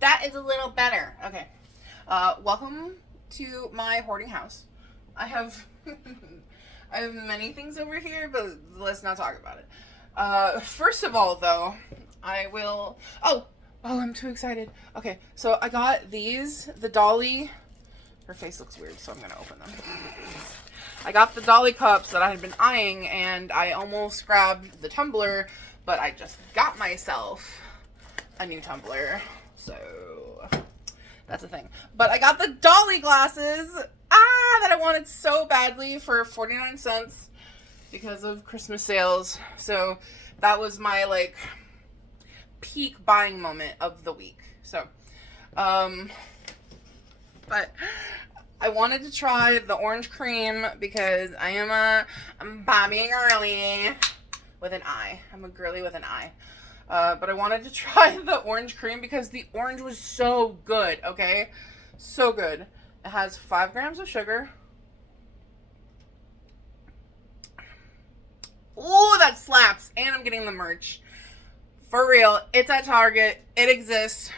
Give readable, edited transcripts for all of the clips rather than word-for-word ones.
That is a little better. Okay. Welcome to my hoarding house. I have I have many things over here, but let's not talk about it. First of all, though, I will. Oh, I'm too excited. Okay, so I got these. The Dolly. Her face looks weird, so I'm gonna open them. I got the Dolly cups that I had been eyeing, and I almost grabbed the tumbler, but I just got myself a new tumbler. So that's a thing. But I got the Dolly glasses that I wanted so badly for 49 cents because of Christmas sales. So that was my like peak buying moment of the week. So but I wanted to try the orange cream because I'm Bobby girly with an I. I'm a girly with an I. But I wanted to try the orange cream because the orange was so good, okay? So good. It has 5 grams of sugar. Oh, that slaps. And I'm getting the merch. For real. It's at Target. It exists.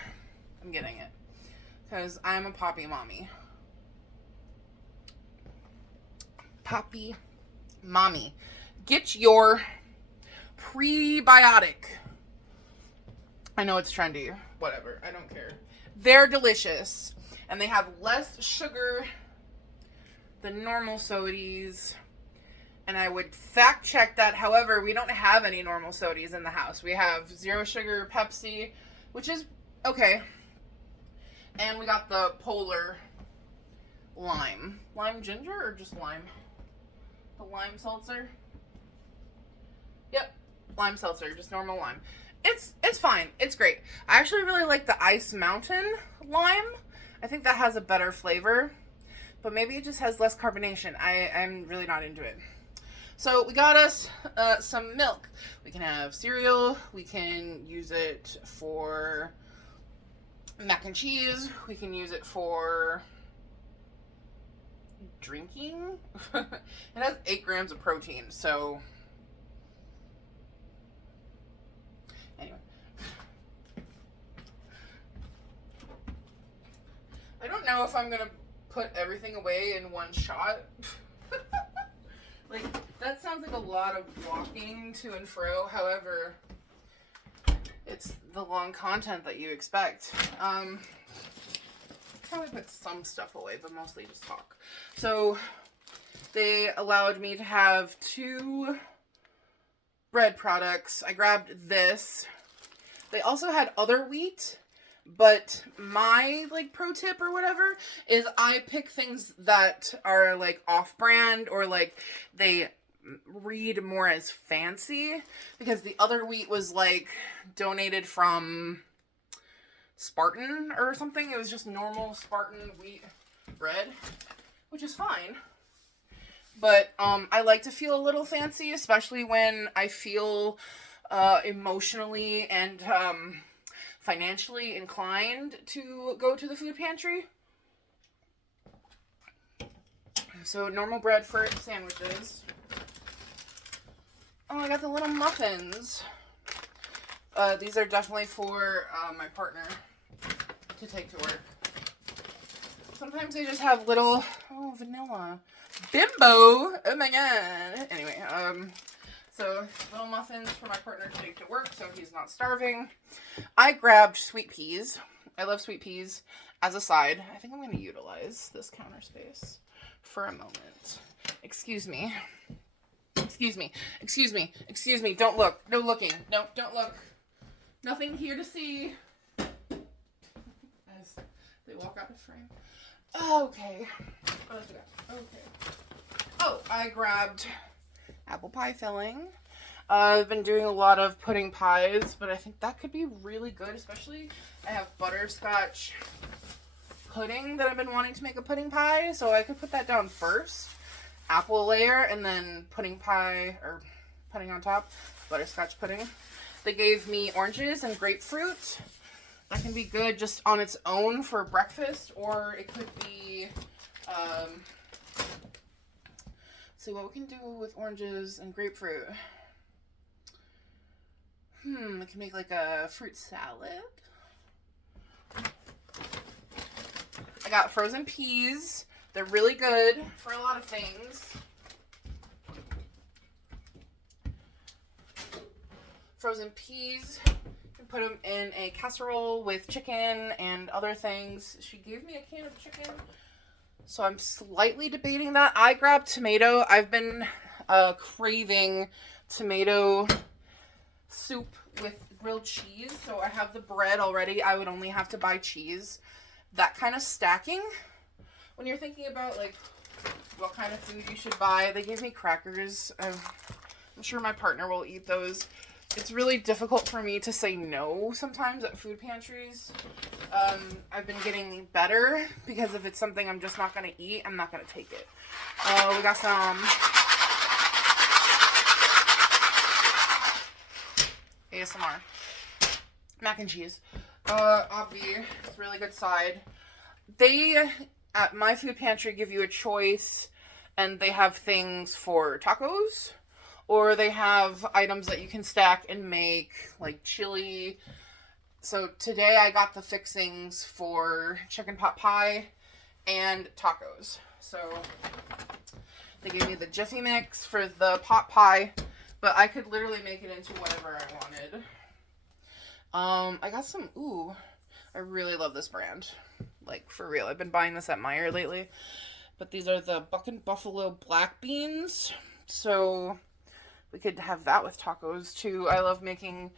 I'm getting it. Because I'm a poppy mommy. Poppy mommy. Get your prebiotic. I know it's trendy. Whatever. I don't care. They're delicious. And they have less sugar than normal sodies. And I would fact check that. However, we don't have any normal sodies in the house. We have 0 sugar Pepsi, which is okay. And we got the Polar lime. Lime ginger or just lime? The lime seltzer? Yep. Lime seltzer. Just normal lime. It's fine. It's great. I actually really like the Ice Mountain lime. I think that has a better flavor. But maybe it just has less carbonation. I'm really not into it. So we got us some milk. We can have cereal. We can use it for mac and cheese. We can use it for drinking. It has 8 grams of protein, so anyway. I don't know if I'm gonna put everything away in one shot. Like, that sounds like a lot of walking to and fro. However, it's the long content that you expect. Probably put some stuff away, but mostly just talk. So they allowed me to have 2 bread products. I grabbed this. They also had other wheat, but my like pro tip or whatever is I pick things that are like off-brand or like they read more as fancy, because the other wheat was like donated from Spartan or something. It was just normal Spartan wheat bread, which is fine. But I like to feel a little fancy, especially when I feel emotionally and financially inclined to go to the food pantry. So normal bread for sandwiches. Oh, I got the little muffins. These are definitely for my partner to take to work. Sometimes they just have little, vanilla. Bimbo! Oh my god. Anyway, so little muffins for my partner to take to work so he's not starving. I grabbed sweet peas. I love sweet peas as a side. I think I'm going to utilize this counter space for a moment. Excuse me. Excuse me. Excuse me. Excuse me. Don't look. No looking. No, don't look. Nothing here to see. As they walk out of frame. Okay. What else we got? Okay. Oh, I grabbed apple pie filling. I've been doing a lot of pudding pies, but I think that could be really good, especially I have butterscotch pudding that I've been wanting to make a pudding pie, so I could put that down first. Apple layer, and then pudding pie, or pudding on top, butterscotch pudding. They gave me oranges and grapefruit. That can be good just on its own for breakfast, or it could be, see what we can do with oranges and grapefruit. I can make like a fruit salad. I got frozen peas. They're really good for a lot of things. Frozen peas. You can put them in a casserole with chicken and other things. She gave me a can of chicken, so I'm slightly debating that. I grabbed tomato. I've been craving tomato soup with grilled cheese, so I have the bread already. I would only have to buy cheese. That kind of stacking, when you're thinking about like what kind of food you should buy. They gave me crackers. I'm sure my partner will eat those. It's really difficult for me to say no sometimes at food pantries. I've been getting better because if it's something I'm just not going to eat, I'm not going to take it. We got some ASMR mac and cheese. Obvi, it's a really good side. They, at my food pantry, give you a choice, and they have things for tacos, or they have items that you can stack and make, like chili. So today I got the fixings for chicken pot pie and tacos. So they gave me the Jiffy mix for the pot pie, but I could literally make it into whatever I wanted. I got some, I really love this brand. Like, for real. I've been buying this at Meijer lately. But these are the Buck and Buffalo black beans. So we could have that with tacos too. I love making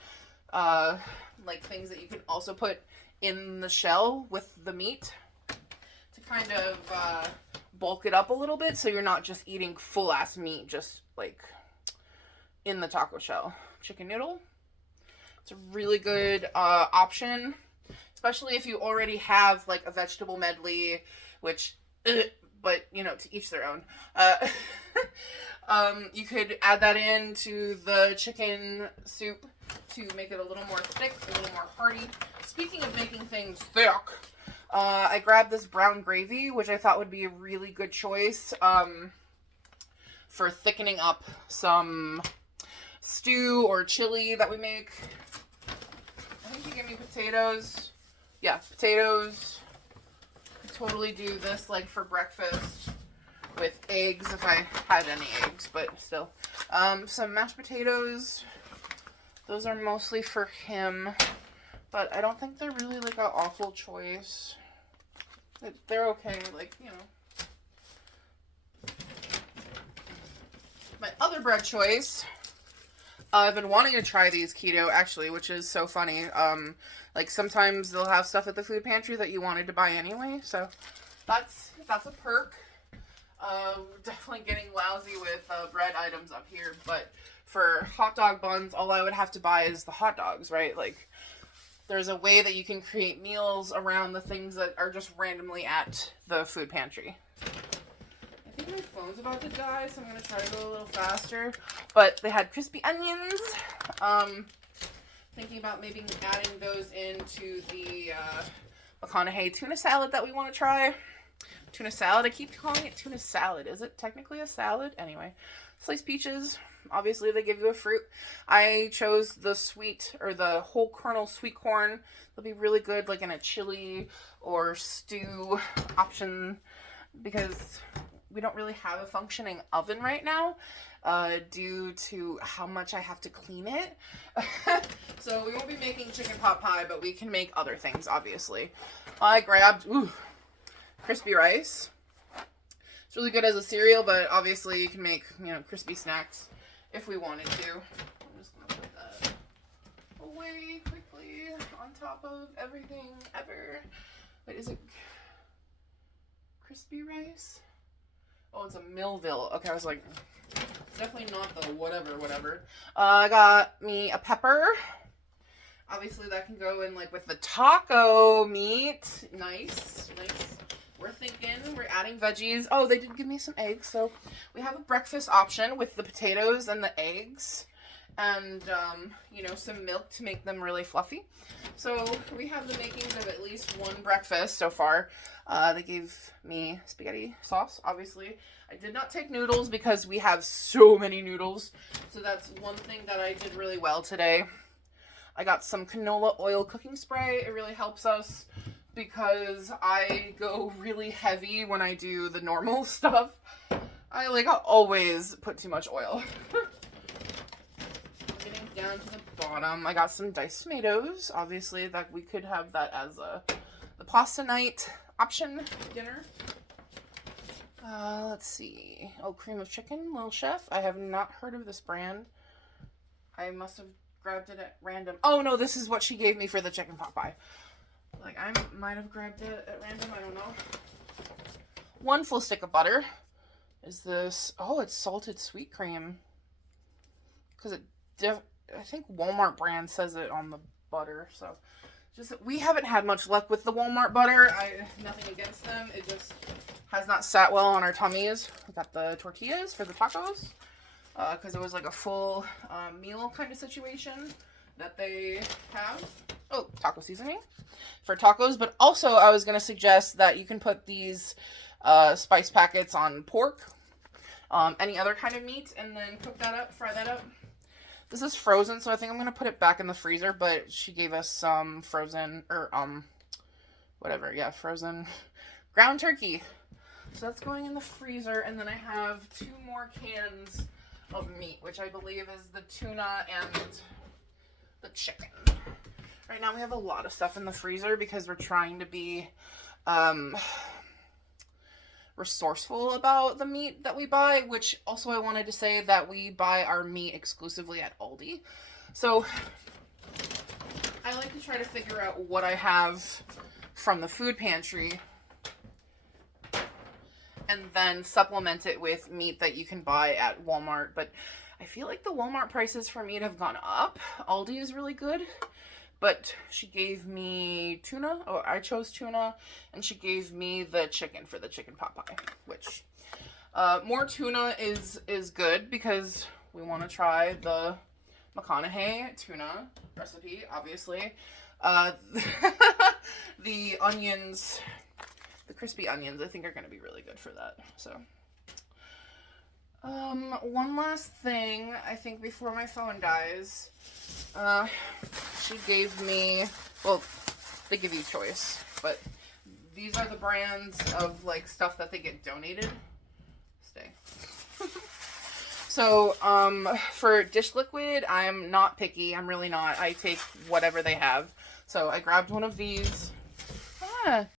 like things that you can also put in the shell with the meat to kind of bulk it up a little bit, so you're not just eating full ass meat just like in the taco shell. Chicken noodle. It's a really good option, especially if you already have like a vegetable medley, which but you know, to each their own. You could add that into the chicken soup to make it a little more thick, a little more hearty. Speaking of making things thick, I grabbed this brown gravy, which I thought would be a really good choice for thickening up some stew or chili that we make. I think you give me potatoes. Yeah, potatoes. Totally do this like for breakfast with eggs if I had any eggs, but still. Some mashed potatoes. Those are mostly for him, but I don't think they're really like an awful choice. They're okay, like, you know. My other bread choice, I've been wanting to try these keto actually, which is so funny. Like sometimes they'll have stuff at the food pantry that you wanted to buy anyway, so that's a perk. Definitely getting lousy with bread items up here, but for hot dog buns, all I would have to buy is the hot dogs, right? Like, there's a way that you can create meals around the things that are just randomly at the food pantry. I think my phone's about to die, so I'm going to try to go a little faster. But they had crispy onions. Thinking about maybe adding those into the McConaughey tuna salad that we want to try. Tuna salad. I keep calling it tuna salad. Is it technically a salad? Anyway. Sliced peaches. Obviously, they give you a fruit. I chose the sweet, or the whole kernel sweet corn. They'll be really good, like in a chili or stew option, because we don't really have a functioning oven right now, due to how much I have to clean it. So we won't be making chicken pot pie, but we can make other things, obviously. I grabbed, crispy rice. It's really good as a cereal, but obviously you can make, you know, crispy snacks if we wanted to. I'm just going to put that away quickly on top of everything ever. Wait, is it crispy rice? Oh, it's a Millville. Okay, I was like, it's definitely not the whatever. I got me a pepper. Obviously, that can go in, like, with the taco meat. Nice. We're thinking, we're adding veggies. Oh, they did give me some eggs, so we have a breakfast option with the potatoes and the eggs. And, you know, some milk to make them really fluffy. So we have the makings of at least one breakfast so far. They gave me spaghetti sauce, obviously. I did not take noodles because we have so many noodles. So that's one thing that I did really well today. I got some canola oil cooking spray. It really helps us because I go really heavy when I do the normal stuff. I like always put too much oil. Getting down to the bottom, I got some diced tomatoes. Obviously, that we could have that as the pasta night option dinner. Let's see. Oh, cream of chicken, Little Chef. I have not heard of this brand. I must have grabbed it at random. Oh no, this is what she gave me for the chicken pot pie. Like, I might have grabbed it at random, I don't know. One full stick of butter. Is this, oh, it's salted sweet cream. Because I think Walmart brand says it on the butter, so. Just, we haven't had much luck with the Walmart butter. Nothing against them. It just has not sat well on our tummies. We got the tortillas for the tacos. Because it was like a full meal kind of situation that they have. Oh, taco seasoning for tacos. But also, I was going to suggest that you can put these spice packets on pork, any other kind of meat, and then cook that up, fry that up. This is frozen, so I think I'm going to put it back in the freezer, but she gave us some frozen, or, whatever, yeah, frozen ground turkey. So that's going in the freezer, and then I have 2 more cans of meat, which I believe is the tuna and the chicken. Right now we have a lot of stuff in the freezer because we're trying to be resourceful about the meat that we buy, which also I wanted to say that we buy our meat exclusively at Aldi. So I like to try to figure out what I have from the food pantry and then supplement it with meat that you can buy at Walmart. But I feel like the Walmart prices for meat have gone up. Aldi is really good. But she gave me tuna. Oh, I chose tuna. And she gave me the chicken for the chicken pot pie. Which, more tuna is good because we want to try the McConaughey tuna recipe, obviously. The onions, the crispy onions, I think are going to be really good for that. So, one last thing, I think before my phone dies, she gave me, well, they give you choice, but these are the brands of, like, stuff that they get donated. Stay. So, for dish liquid, I'm not picky. I'm really not. I take whatever they have. So, I grabbed one of these. Ah,